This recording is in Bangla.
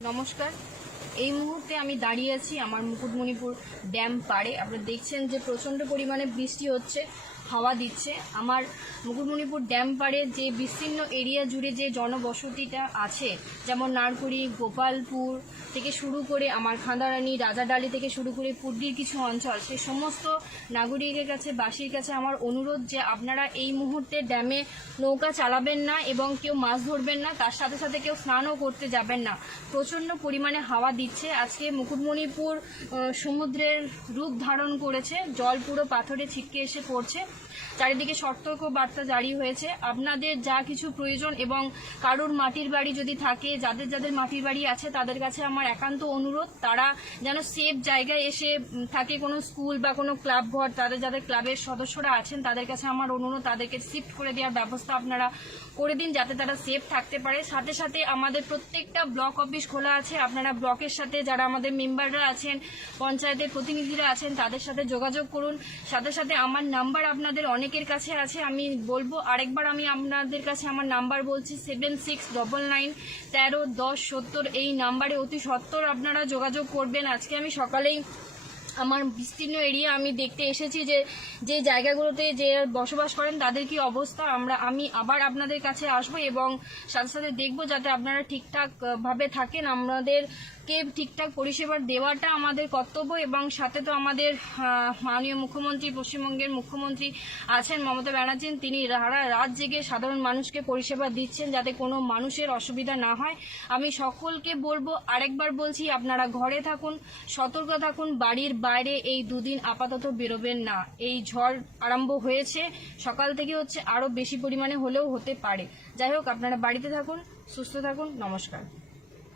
নমস্কার। এই মুহূর্তে আমি দাঁড়িয়ে আছি আমার মুকুটমণিপুর ড্যাম পাড়ে। আপনারা দেখছেন যে প্রচণ্ড পরিমাণে বৃষ্টি হচ্ছে, হাওয়া দিচ্ছে। আমার মুকুটমণিপুর ড্যাম পাড়ে যে বিস্তীর্ণ এরিয়া জুড়ে যে জনবসতিটা আছে, যেমন নারকুড়ি, গোপালপুর থেকে শুরু করে আমার খান্দারানি, রাজাডালি থেকে শুরু করে পুড্ডির কিছু অঞ্চল, সেই সমস্ত নাগরিকের কাছে, বাসীর কাছে আমার অনুরোধ যে আপনারা এই মুহূর্তে ড্যামে নৌকা চালাবেন না এবং কেউ মাছ ধরবেন না, তার সাথে সাথে কেউ স্নানও করতে যাবেন না। প্রচণ্ড পরিমাণে হাওয়া দিচ্ছে। আজকে মুকুটমণিপুর সমুদ্রের রূপ ধারণ করেছে, জল পুরো পাথরে ছিটকে এসে পড়ছে। চারিদিকে সতর্ক বার্তা জারি হয়েছে। আপনাদের যা কিছু প্রয়োজন এবং কারোর মাটির বাড়ি যদি থাকে, যাদের মাটির বাড়ি আছে, তাদের কাছে আমার একান্ত অনুরোধ তারা যেন সেফ জায়গায় এসে থাকে। কোনো স্কুল বা কোনো ক্লাব ঘর, যাদের ক্লাবের সদস্যরা আছেন তাদের কাছে আমার অনুরোধ তাদেরকে শিফট করে দেওয়ার ব্যবস্থা আপনারা করে দিন, যাতে তারা সেফ থাকতে পারে। সাথে সাথে আমাদের প্রত্যেকটা ব্লক অফিস খোলা আছে। আপনারা ব্লকের সাথে যারা আমাদের মেম্বাররা আছেন, পঞ্চায়েতের প্রতিনিধিরা আছেন, তাদের সাথে যোগাযোগ করুন। সাথে সাথে আমার নাম্বার আপনাদের অনেকের কাছে আছে, আমি বলবো আরেকবার, আমি আপনাদের কাছে আমার নাম্বার বলছি 7699131070। এই নাম্বারে অতি সত্বর আপনারা যোগাযোগ করবেন। আজকে আমি সকালেই আমার বিস্তীর্ণ এরিয়া আমি দেখতে এসেছি যে জায়গাগুলোতে যে বসবাস করেন তাদের কি অবস্থা। আমি আবার আপনাদের কাছে আসবো এবং সাথে সাথে দেখবো যাতে আপনারা ঠিকঠাক ভাবে থাকেন। আমাদেরকে ঠিকঠাক পরিষেবা দেওয়াটা আমাদের কর্তব্য এবং সাথে তো আমাদের মাননীয় মুখ্যমন্ত্রী, পশ্চিমবঙ্গের মুখ্যমন্ত্রী আছেন মমতা ব্যানার্জি, তিনি সারা রাত জেগে সাধারণ মানুষকে পরিষেবা দিচ্ছেন যাতে কোনো মানুষের অসুবিধা না হয়। আমি সকলকে বলবো, আরেকবার বলছি, আপনারা ঘরে থাকুন, সতর্ক থাকুন, বাড়ির বাইরে এই দুদিন আপাতত বেরোবেন না। এই ঝড় আরম্ভ হয়েছে, সকাল থেকে হচ্ছে, আরো বেশি পরিমাণে হলেও হতে পারে। যাই হোক, আপনারা বাড়িতে থাকুন, সুস্থ থাকুন। নমস্কার।